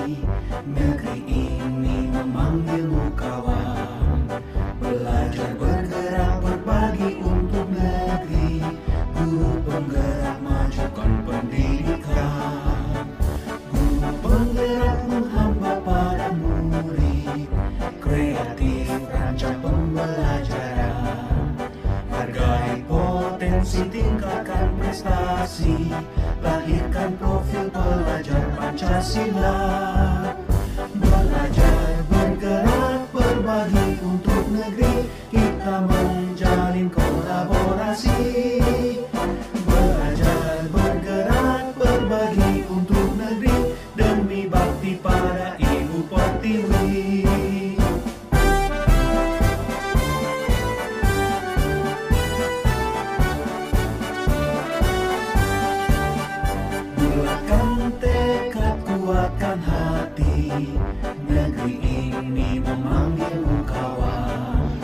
Negeri ini memanggilmu kawan. Belajar bergerak berbagi untuk negeri. Guru penggerak majukan pendidikan. Guru penggerak menghamba pada murid. Kreatif rancang pembelajaran. Hargai potensi, tingkatkan prestasi. Lahirkan profil pelajar Pancasila. Belajar bergerak berbagi untuk negeri. Kita menjalin kolaborasi. Belajar bergerak berbagi untuk negeri. Demi bakti pada Ibu Pertiwi. Bulatkan tekad, kuatkan hati. Negeri ini memanggilmu kawan.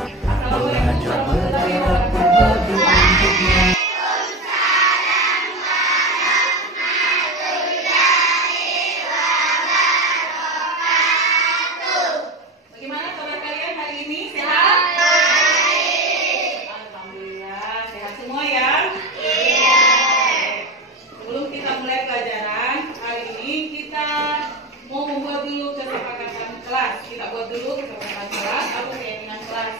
Belajar bergerak berbagi untuk negeri. Bagaimana kabar kalian hari ini? Sehat? Alhamdulillah, sehat semua ya? Iya. Sebelum kita mulai pelajaran, hari ini kita mau membuat dulu kesepakatan kelas. Kita buat dulu kesepakatan kelas atau keyakinan kelas.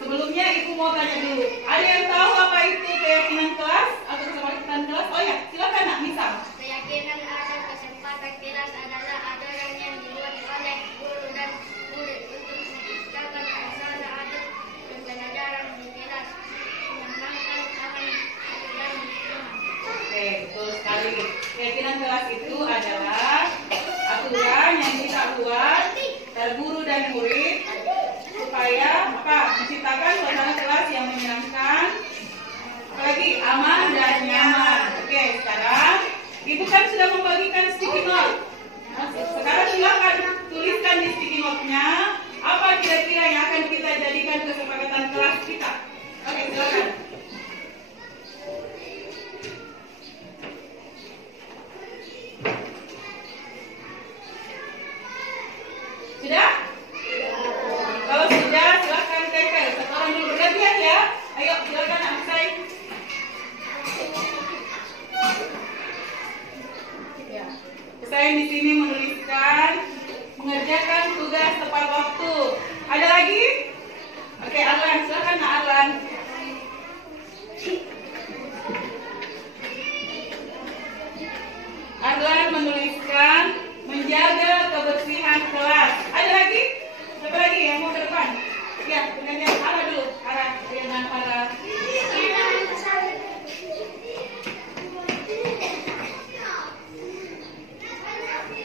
Sebelumnya Ibu mau tanya dulu, ada yang tahu apa itu keyakinan kelas atau kesepakatan kelas? Oh ya, silakan Nak Nisa. Keyakinan atau kesepakatan kelas adalah aturan yang dibuat oleh guru dan murid untuk menciptakan suasana adil dan pelajaran di kelas, mengembangkan aman dan lingkungan. Oke, betul sekali. Keyakinan kelas itu adalah aturan yang kita buat dari guru dan murid supaya apa? Menciptakan suasana kelas yang menyenangkan, apalagi aman dan nyaman. Oke, sekarang Ibu kan sudah membagikan sticky note. Sekarang silakan tuliskan di sticky note-nya apa kira-kira yang akan kita jadikan kesepakatan kelas kita. Oke, silakan. Sudah? Kalau sudah, silakan tempel. Satu orang dulu bergantian ya. Ayo, silakan Anak saya. Ya. Saya di sini menuliskan mengerjakan tugas tepat waktu. Ada lagi? Oke, Arlan, silakan Nak Arlan. Arlan menuliskan menjaga kebersihan kelas. Ada lagi? Siapa lagi yang mau ke depan? Ya, bergantian. Ara dulu. Ara, dengan Ara.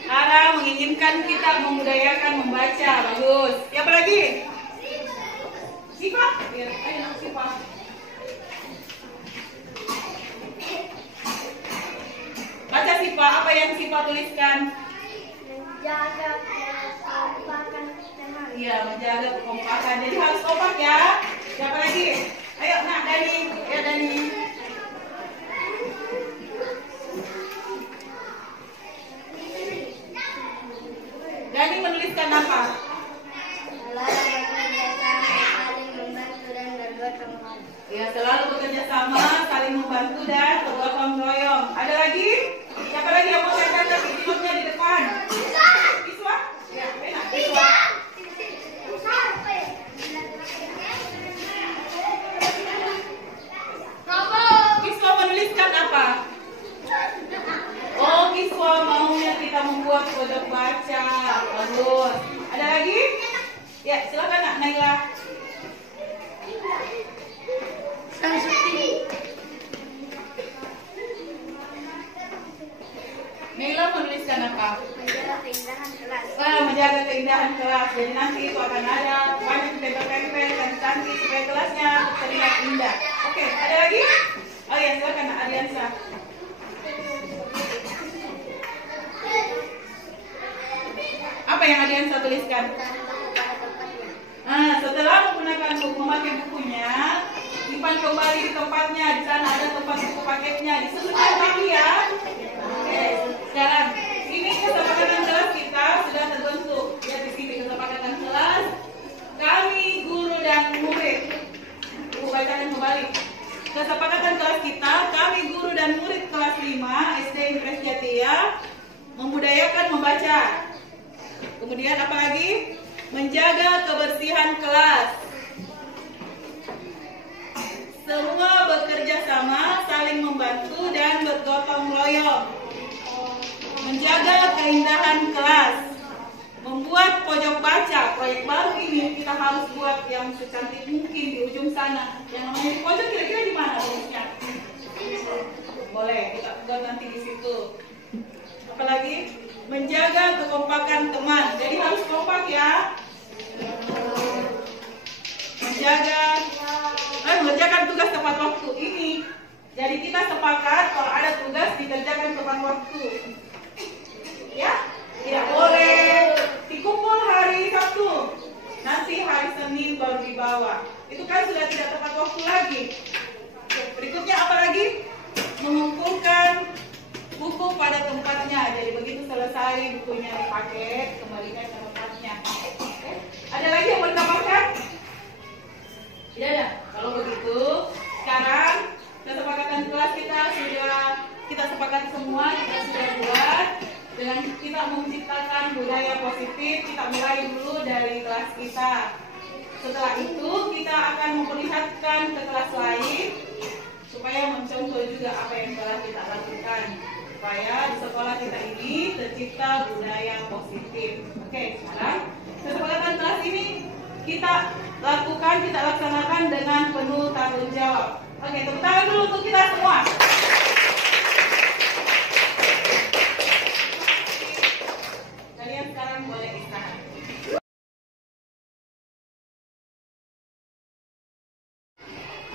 Ara menginginkan kita memudayakan membaca. Bagus. Siapa lagi? Sipa? Ya, ayo Nak Sipa. Baca Sipa, apa yang Sipa tuliskan? Menjaga kekompakan teman. Iya, menjaga kekompakan. Jadi harus kompak ya. Siapa lagi? Ayo, Nak, Dani. Ya, Dani. Dani menuliskan apa? Selalu bekerja sama, saling membantu dan bergotong royong. Ya, selalu bekerja sama, saling membantu dan bergotong royong. Ada lagi? Siapa lagi yang mau saya catat di note-nya di depan? Iswa? Ya, enak. Iswa. Iswa menuliskan apa? Oh, Iswa maunya kita membuat kodok baca. Bagus. Ada lagi? Ya, silakan Nak Naila. Naila menuliskan apa? Menjaga keindahan kelas. Menjaga keindahan kelas. Jadi nanti itu akan ada banyak tempel-tempel dan cantik supaya kelasnya terlihat indah. Oke, ada lagi? Oh ya, silakan Nak Ariansa. Apa yang Ariansa tuliskan? Setelah menggunakan memakai bukunya, simpan kembali di tempatnya. Di sana ada tempat buku paketnya. Disusun lagi ya. Oke, sekarang ini kesepakatan kelas kita. membudayakan membaca. Kemudian apa lagi? Menjaga kebersihan kelas. Semua bekerja sama, saling membantu dan bergotong royong. Menjaga keindahan kelas. Membuat pojok baca. Proyek baru ini kita harus buat yang secantik mungkin di ujung sana. Yang namanya di pojok kira-kira di mana rumusnya? Boleh kita buat nanti di situ. Apalagi menjaga kekompakan teman. Jadi harus kompak ya. Mengerjakan tugas tepat waktu ini. Jadi kita sepakat kalau ada tugas dikerjakan tepat waktu. Ya, tidak boleh dikumpul hari Sabtu. Nanti hari Senin baru dibawa. Itu kan sudah tidak tepat waktu lagi. Berikutnya apa lagi? Mengumpulkan buku pada tempatnya. Jadi begitu selesai bukunya dipakai, kembalikan ke tempatnya. Oke. Ada lagi yang mau ditambahkan? Tidak ada. Kalau begitu, sekarang kesepakatan kelas kita sudah kita sepakati semua, kita sudah buat dengan kita menciptakan budaya positif. Kita mulai dulu dari kelas kita. Setelah itu kita akan memperlihatkan ke kelas lain supaya mencontoh juga apa yang telah kita lakukan, supaya di sekolah kita ini tercipta budaya positif. Oke, sekarang kesepakatan kelas ini kita lakukan, kita laksanakan dengan penuh tanggung jawab. Oke, tepuk tangan dulu untuk kita semua. Kalian sekarang boleh istirahat.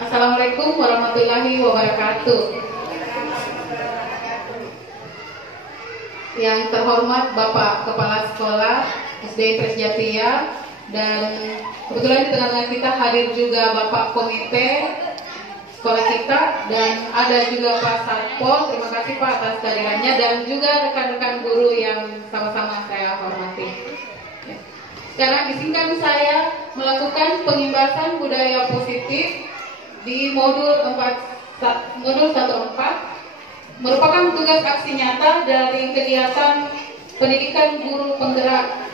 Assalamualaikum warahmatullahi wabarakatuh. Yang terhormat Bapak Kepala Sekolah SD Tresjatia, dan kebetulan di tengah-tengah kita hadir juga Bapak Komite sekolah kita, dan ada juga Pak Satpol. Terima kasih Pak atas kehadirannya, dan juga rekan-rekan guru yang sama-sama saya hormati. Sekarang izinkan saya melakukan pengimbasan budaya positif di modul 14 merupakan tugas aksi nyata dari kegiatan pendidikan guru penggerak.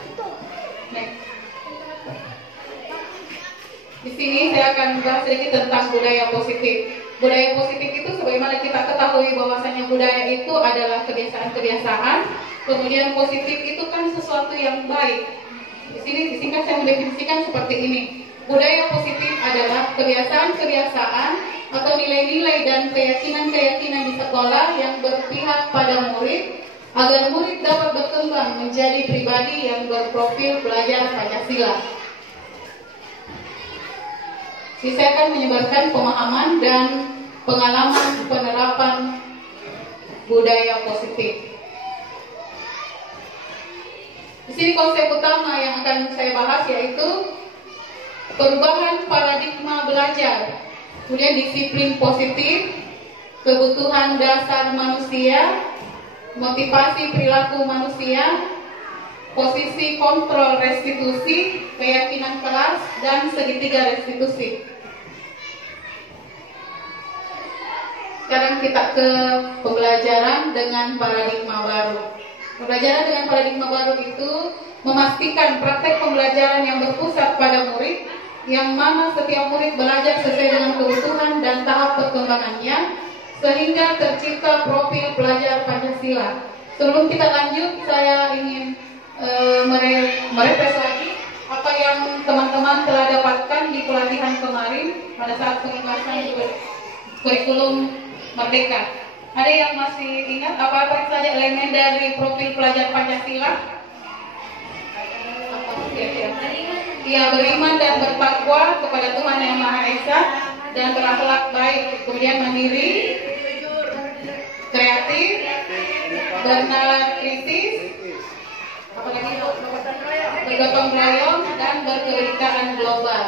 Di sini saya akan bahas sedikit tentang budaya positif. Budaya positif itu sebagaimana kita ketahui bahwasanya budaya itu adalah kebiasaan-kebiasaan, kemudian positif itu kan sesuatu yang baik. Di sini disingkat saya mendefinisikan seperti ini. Budaya positif adalah kebiasaan-kebiasaan atau nilai-nilai dan keyakinan-keyakinan di sekolah yang berpihak pada murid agar murid dapat berkembang menjadi pribadi yang berprofil pelajar Pancasila. Saya akan menyebarkan pemahaman dan pengalaman penerapan budaya positif. Di sini konsep utama yang akan saya bahas yaitu perubahan paradigma belajar, kemudian disiplin positif, kebutuhan dasar manusia, motivasi perilaku manusia, posisi kontrol restitusi, keyakinan kelas, dan segitiga restitusi. Sekarang kita ke pembelajaran dengan paradigma baru. Pembelajaran dengan paradigma baru itu memastikan praktek pembelajaran yang berpusat pada murid, yang mana setiap murid belajar sesuai dengan kebutuhan dan tahap perkembangannya, sehingga tercipta profil pelajar Pancasila. Sebelum kita lanjut, saya ingin merefresh lagi apa yang teman-teman telah dapatkan di pelatihan kemarin pada saat pengemasan kurikulum Merdeka. Ada yang masih ingat apa saja elemen dari profil pelajar Pancasila? Ia beriman dan bertakwa kepada Tuhan Yang Maha Esa dan berakhlak baik, kemudian mandiri, kreatif, bernalar kritis, bergotong royong, dan berkelindahan global.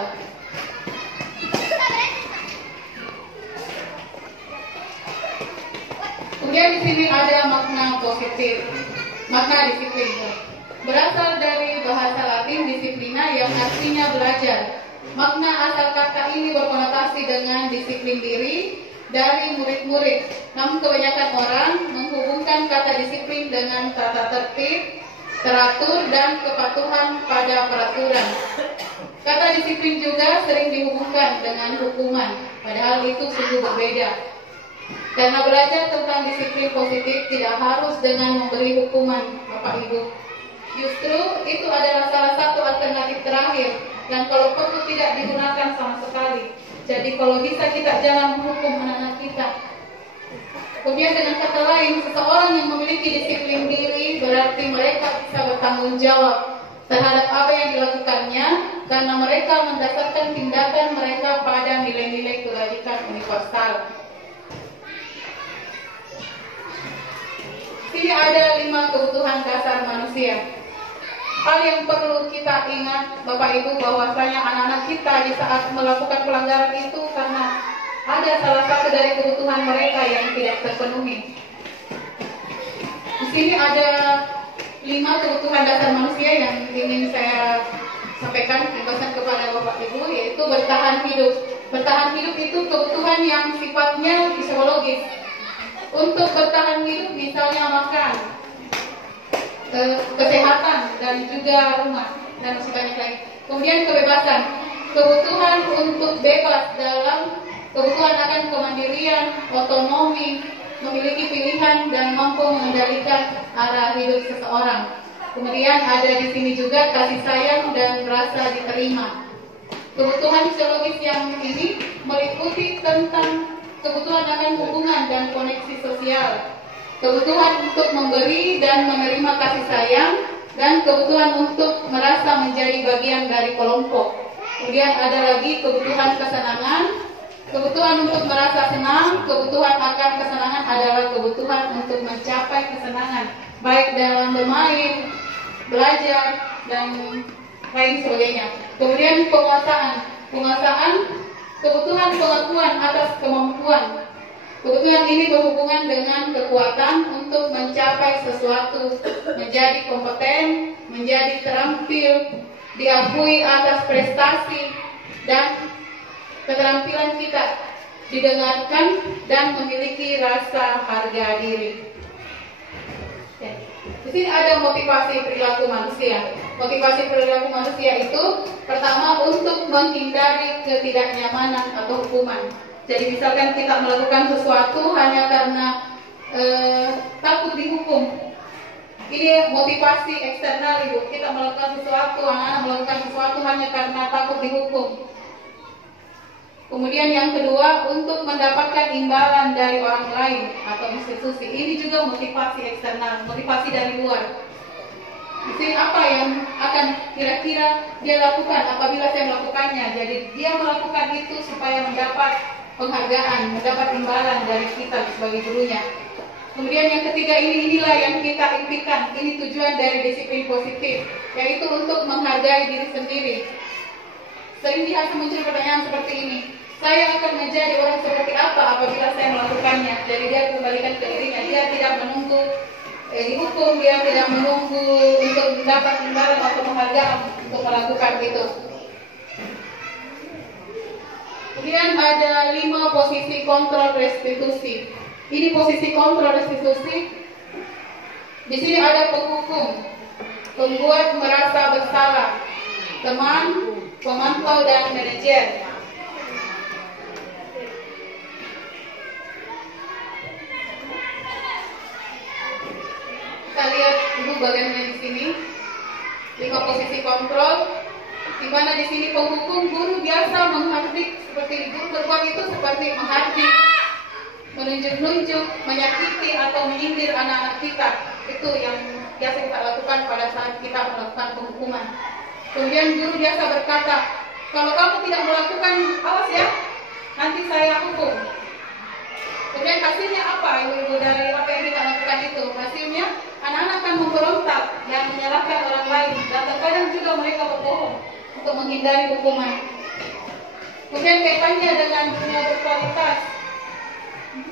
Kemudian di sini ada makna positif, makna disiplin. Berasal dari bahasa Latin disiplina yang artinya belajar. Makna asal kata ini berkonotasi dengan disiplin diri, dari murid-murid. Namun kebanyakan orang menghubungkan kata disiplin dengan tata tertib, teratur, dan kepatuhan pada peraturan. Kata disiplin juga sering dihubungkan dengan hukuman, padahal itu sungguh berbeda. Karena belajar tentang disiplin positif tidak harus dengan memberi hukuman, Bapak Ibu. Justru itu adalah salah satu alternatif terakhir, dan kalau perlu tidak digunakan sama sekali. Jadi kalau bisa kita jangan menghukum anak-anak kita. Kemudian dengan kata lain, seseorang yang memiliki disiplin diri berarti mereka bisa bertanggung jawab terhadap apa yang dilakukannya, karena mereka mendasarkan tindakan mereka pada nilai-nilai kebajikan universal. Sini ada 5 kebutuhan dasar manusia. Hal yang perlu kita ingat, Bapak Ibu, bahwasanya anak-anak kita di saat melakukan pelanggaran itu karena ada salah satu dari kebutuhan mereka yang tidak terpenuhi. Di sini ada 5 kebutuhan dasar manusia yang ingin saya sampaikan pesan kepada Bapak Ibu, yaitu bertahan hidup. Bertahan hidup itu kebutuhan yang sifatnya fisiologis. Untuk bertahan hidup misalnya makan, kesehatan, dan juga rumah, dan masih banyak lagi. Kemudian kebebasan, kebutuhan untuk bebas dalam kebutuhan akan kemandirian, otonomi, memiliki pilihan, dan mampu mengendalikan arah hidup seseorang. Kemudian ada di sini juga kasih sayang dan rasa diterima. Kebutuhan fisiologis yang ini meliputi tentang kebutuhan akan hubungan dan koneksi sosial, kebutuhan untuk memberi dan menerima kasih sayang, dan kebutuhan untuk merasa menjadi bagian dari kelompok. Kemudian ada lagi kebutuhan kesenangan, kebutuhan untuk merasa senang. Kebutuhan akan kesenangan adalah kebutuhan untuk mencapai kesenangan, baik dalam bermain, belajar, dan lain sebagainya. Kemudian penguasaan, kebutuhan pengakuan atas kemampuan. Kebutuhan ini berhubungan dengan kekuatan untuk mencapai sesuatu, menjadi kompeten, menjadi terampil, diakui atas prestasi dan keterampilan kita, didengarkan, dan memiliki rasa harga diri. Di sini ada motivasi perilaku manusia. Motivasi perilaku manusia itu pertama untuk menghindari ketidaknyamanan atau hukuman. Jadi misalkan kita melakukan sesuatu hanya karena takut dihukum. Ini motivasi eksternal, Ibu. Kita melakukan sesuatu, anak-anak melakukan sesuatu hanya karena takut dihukum. Kemudian yang kedua, untuk mendapatkan imbalan dari orang lain atau institusi. Ini juga motivasi eksternal, motivasi dari luar. Jadi apa yang akan kira-kira dia lakukan apabila saya melakukannya. Jadi dia melakukan itu supaya mendapat penghargaan, mendapat imbalan dari kita sebagai gurunya. Kemudian yang ketiga, inilah yang kita impikan. Ini tujuan dari disiplin positif, yaitu untuk menghargai diri sendiri. Sering biasa muncul pertanyaan seperti ini, saya akan menjadi orang seperti apa apabila saya melakukannya. Jadi dia kembalikan ke dirinya, dia tidak menunggu dihukum, dia tidak menunggu untuk mendapat imbalan atau penghargaan untuk melakukan itu. Kemudian ada 5 posisi kontrol restitusi. Ini posisi kontrol restitusi. Di sini ada penghukum, pembuat merasa bersalah, teman, pemantau, dan manajer. Kita lihat dulu bagaimana di sini 5 posisi kontrol, di mana di sini penghukum, guru biasa menghardik, seperti guru berbuat itu seperti menghardik, menunjuk-nunjuk, menyakiti atau menyindir anak-anak kita. Itu yang biasa kita lakukan pada saat kita melakukan penghukuman. Kemudian guru biasa berkata, kalau kamu tidak melakukan, awas ya, nanti saya hukum. Kemudian hasilnya apa, ibu-ibu, dari apa yang kita lakukan itu? Hasilnya anak-anak akan memberontak dan menyalahkan orang lain, dan terkadang juga mereka berbohong untuk menghindari hukuman. Kemudian kaitannya dengan dunia berkualitas.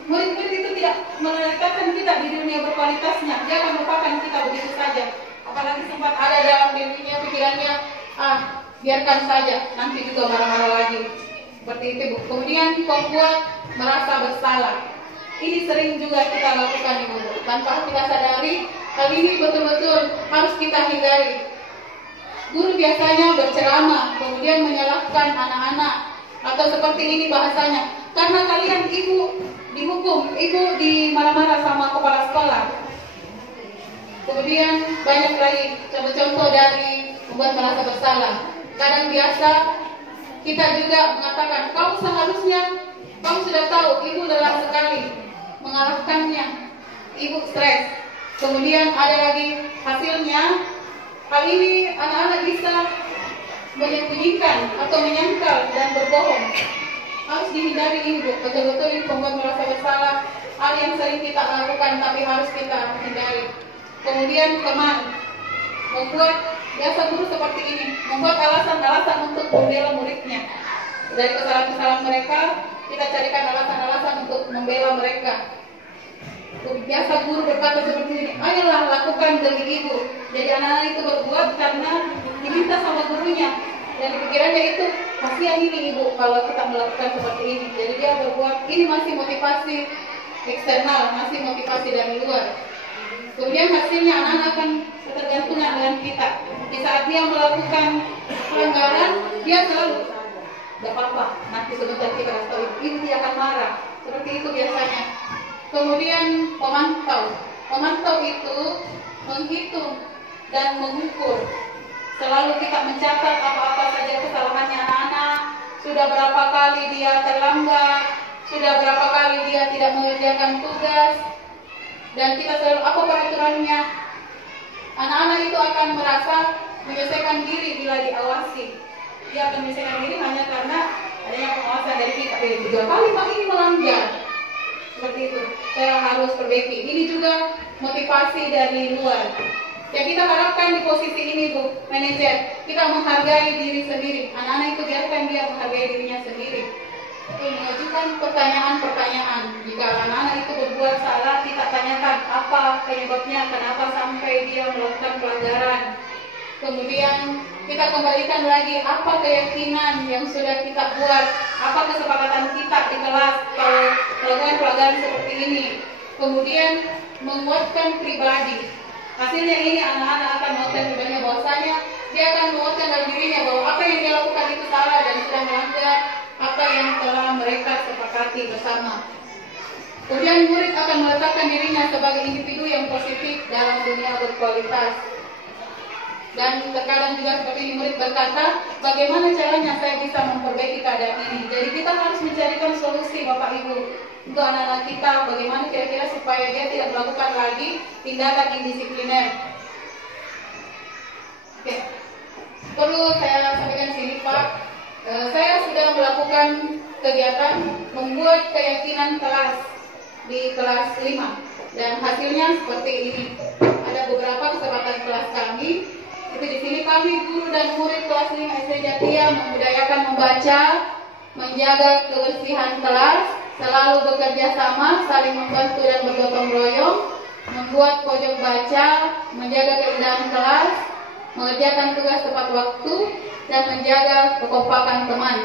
Murid-murid itu tidak menetapkan kita di dunia berkualitasnya, dia akan melupakan kita begitu saja. Apalagi sempat ada dalam dirinya, pikirannya, biarkan saja, nanti juga marah-marah lagi. Seperti itu, Bu. Kemudian membuat merasa bersalah. Ini sering juga kita lakukan, Ibu. Tanpa kita sadari, hal ini betul-betul harus kita hindari. Guru biasanya berceramah, kemudian menyalahkan anak-anak, atau seperti ini bahasanya, karena kalian ibu dihukum, ibu dimarah-marah sama kepala sekolah. Kemudian banyak lagi contoh-contoh dari membuat merasa bersalah. Kadang biasa kita juga mengatakan, kamu sudah tahu ibu lelah sekali mengalahkannya, ibu stres. Kemudian ada lagi hasilnya, hal ini anak-anak bisa menyembunyikan atau menyangkal dan berbohong. Harus dihindari ini, Bu. Betul-betul ini membuat merasa bersalah. Hal yang sering kita lakukan tapi harus kita hindari. Kemudian teman membuat, biasa guru seperti ini, membuat alasan-alasan untuk membela muridnya. Dari kesalahan-kesalahan mereka, kita carikan alasan-alasan untuk membela mereka. Biasa guru berkata seperti ini, ayolah lakukan demi ibu. Jadi anak-anak itu berbuat karena diminta sama gurunya. Dan pikirannya itu, kasihan ini ibu kalau kita melakukan seperti ini. Jadi dia berbuat, ini masih motivasi eksternal, masih motivasi dari luar. Kemudian hasilnya anak-anak akan ketergantungan dengan kita. Di saat dia melakukan pelanggaran, dia selalu, gak apa-apa, nanti sebentar kita kasih tahu, ibu dia akan marah. Seperti itu biasanya. Kemudian pemantau itu menghitung dan mengukur. Selalu kita mencatat apa-apa saja kesalahannya anak-anak, sudah berapa kali dia terlambat, sudah berapa kali dia tidak mengerjakan tugas, dan kita selalu apa peraturannya. Anak-anak itu akan merasa menyelesaikan diri bila diawasi. Dia akan menyelesaikan diri hanya karena adanya pengawasan dari kita. 3 kali Pak ini melanggar. Seperti itu, saya harus perbaiki. Ini juga motivasi dari luar. Ya kita harapkan di posisi ini, Bu, manajer, kita menghargai diri sendiri. Anak-anak itu biarkan dia menghargai dirinya sendiri. Mengajukan pertanyaan-pertanyaan. Jika anak-anak itu berbuat salah, kita tanyakan apa penyebabnya, kenapa sampai dia melakukan pelanggaran. Kemudian kita kembalikan lagi apa keyakinan yang sudah kita buat, apa kesepakatan kita di kelas kalau melakukan pelanggaran seperti ini. Kemudian menguatkan pribadi. Hasilnya ini anak-anak akan menguatkan pribadinya, bahwasanya dia akan menguatkan dalam dirinya bahwa apa yang dia lakukan itu salah dan sudah melanggar apa yang telah mereka sepakati bersama. Kemudian murid akan meletakkan dirinya sebagai individu yang positif dalam dunia berkualitas. Dan terkadang juga seperti ini murid berkata, bagaimana caranya saya bisa memperbaiki keadaan ini. Jadi kita harus mencarikan solusi Bapak Ibu untuk anak-anak kita, bagaimana kira-kira supaya dia tidak melakukan lagi tindakan indisipliner. Oke. Perlu saya sampaikan sini Pak, saya sudah melakukan kegiatan membuat keyakinan kelas di kelas 5 dan hasilnya seperti ini. Ada beberapa kesempatan kelas kami. Itu di sini kami guru dan murid kelas 5 SD Jatia membudayakan membaca, menjaga kebersihan kelas, selalu bekerja sama, saling membantu dan bergotong royong, membuat pojok baca, menjaga keindahan kelas, mengerjakan tugas tepat waktu, dan menjaga kekompakan teman.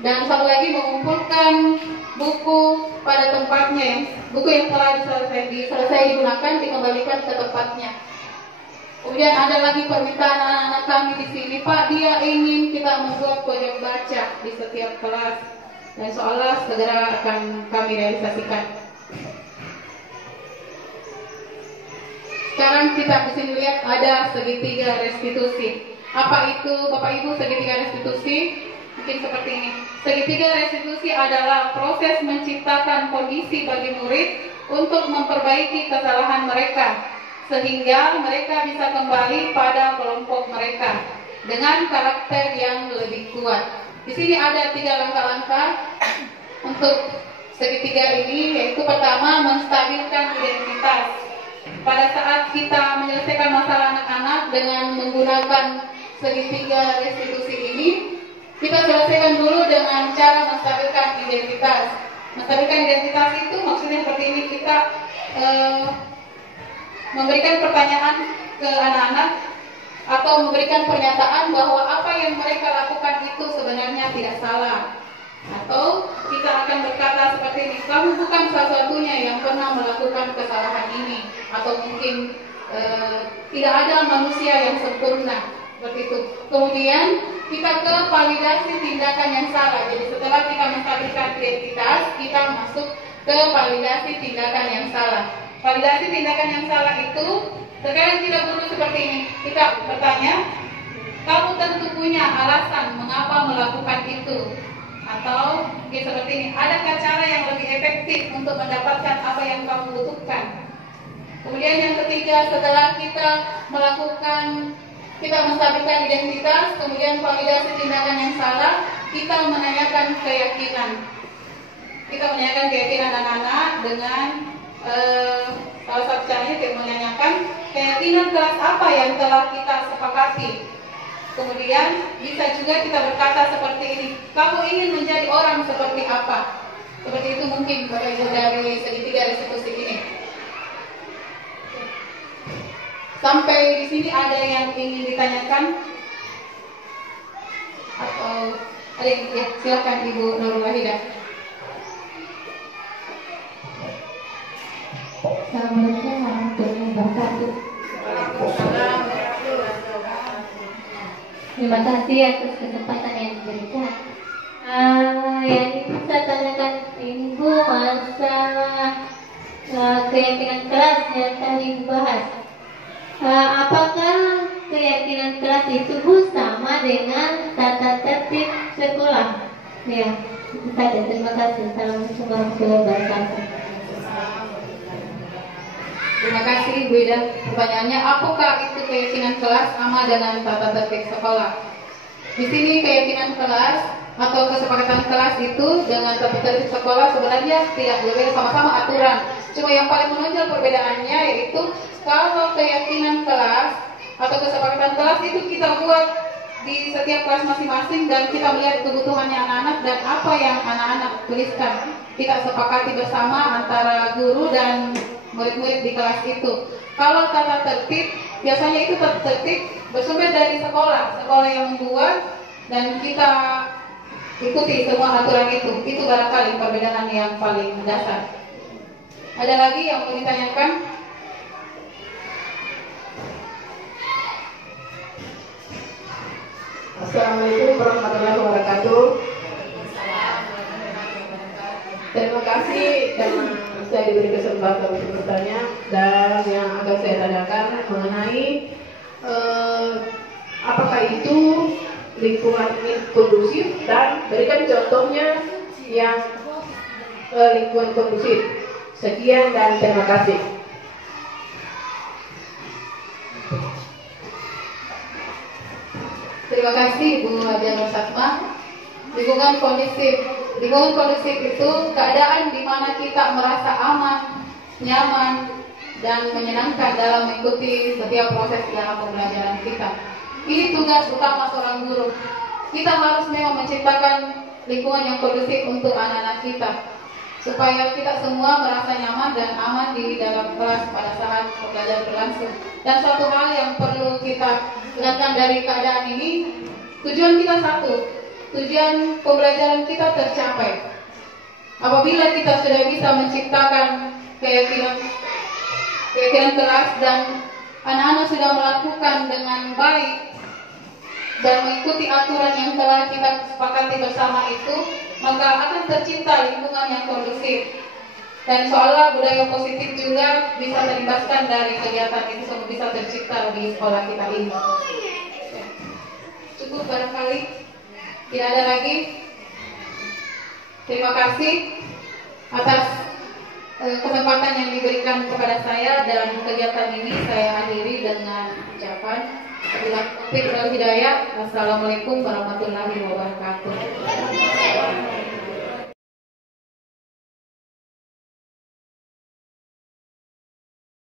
Dan satu lagi mengumpulkan buku pada tempatnya, buku yang telah selesai digunakan dikembalikan ke tempatnya. Kemudian ada lagi permintaan anak-anak kami di sini, Pak, dia ingin kita membuat pojok baca di setiap kelas, dan seolah segera akan kami realisasikan. Sekarang kita di sini lihat ada segitiga restitusi. Apa itu Bapak Ibu segitiga restitusi? Mungkin seperti ini. Segitiga restitusi adalah proses menciptakan kondisi bagi murid untuk memperbaiki kesalahan mereka, sehingga mereka bisa kembali pada kelompok mereka dengan karakter yang lebih kuat. Di sini ada 3 langkah-langkah untuk segitiga ini, yaitu pertama menstabilkan identitas. Pada saat kita menyelesaikan masalah anak-anak dengan menggunakan segitiga restitusi ini, kita selesaikan dulu dengan cara menstabilkan identitas. Menstabilkan identitas itu maksudnya seperti ini, kita memberikan pertanyaan ke anak-anak atau memberikan pernyataan bahwa apa yang mereka lakukan itu sebenarnya tidak salah. Atau kita akan berkata seperti ini, kamu bukan satu-satunya yang pernah melakukan kesalahan ini, atau mungkin tidak ada manusia yang sempurna, seperti itu. Kemudian kita ke validasi tindakan yang salah. Jadi setelah kita menstabilkan identitas, kita masuk ke validasi tindakan yang salah. Validasi tindakan yang salah itu, sekarang kita dulu seperti ini. Kita bertanya, kamu tentu punya alasan mengapa melakukan itu. Atau mungkin seperti ini, adakah cara yang lebih efektif untuk mendapatkan apa yang kamu butuhkan? Kemudian yang ketiga, setelah kita menstabilkan identitas, kemudian validasi tindakan yang salah, kita menanyakan keyakinan. Kita menanyakan keyakinan anak-anak dengan salah satu caranya kita menanyakan keyakinan kelas apa yang telah kita sepakati. Kemudian bisa juga kita berkata seperti ini, kamu ingin menjadi orang seperti apa? Seperti itu mungkin Bapak Ibu dari segitiga diskusi ini. Sampai di sini ada yang ingin ditanyakan? Atau ada yang ya, silakan Ibu Nurul Wahidah. Assalamualaikum warahmatullahi wabarakatuh. Terima kasih atas kesempatan yang diberikan. Yang bisa tanyakan Ibu masalah keyakinan kelas yang tadi dibahas. Apakah keyakinan kelas itu sama dengan tata tertib sekolah? Ya, itu saja. Terima kasih. Assalamualaikum warahmatullahi wabarakatuh. Terima kasih Ibu Ida. Pertanyaannya, apakah itu keyakinan kelas sama dengan tata tertib sekolah? Di sini keyakinan kelas atau kesepakatan kelas itu dengan tata tertib sekolah sebenarnya tidak berbeda, sama-sama aturan. Cuma yang paling menonjol perbedaannya yaitu kalau keyakinan kelas atau kesepakatan kelas itu kita buat di setiap kelas masing-masing dan kita melihat kebutuhannya anak-anak dan apa yang anak-anak tuliskan. Kita sepakati bersama antara guru dan murid-murid di kelas itu. Kalau tata tertib, biasanya itu tata tertib bersumber dari sekolah yang membuat dan kita ikuti semua aturan itu. Itu barangkali perbedaan yang paling dasar. Ada lagi yang mau ditanyakan? Assalamualaikum warahmatullahi wabarakatuh. Terima kasih karena saya diberi kesempatan untuk bertanya, dan yang akan saya tanyakan mengenai apakah itu lingkungan kondusif, dan berikan contohnya yang lingkungan kondusif. Sekian dan terima kasih. Terima kasih Ibu Hadia Nur Satma. Lingkungan kondusif itu keadaan di mana kita merasa aman, nyaman, dan menyenangkan dalam mengikuti setiap proses dalam pembelajaran kita. Ini tugas utama seorang guru. Kita harus memang menciptakan lingkungan yang kondusif untuk anak-anak kita, supaya kita semua merasa nyaman dan aman di dalam kelas pada saat pembelajaran berlangsung. Dan suatu hal yang perlu kita lakukan dari keadaan ini, tujuan kita satu, tujuan pembelajaran kita tercapai. Apabila kita sudah bisa menciptakan keyakinan kelas dan anak-anak sudah melakukan dengan baik dan mengikuti aturan yang telah kita sepakati bersama itu, maka akan tercipta lingkungan yang kondusif. Dan seolah budaya positif juga bisa terlibatkan dari kegiatan itu, semua bisa tercipta di sekolah kita ini. Cukup barangkali, tidak ada lagi. Terima kasih atas kesempatan yang diberikan kepada saya, dan kegiatan ini saya akhiri dengan ucapan Wabillahi taufiq wal hidayah. Wassalamualaikum warahmatullahi wabarakatuh.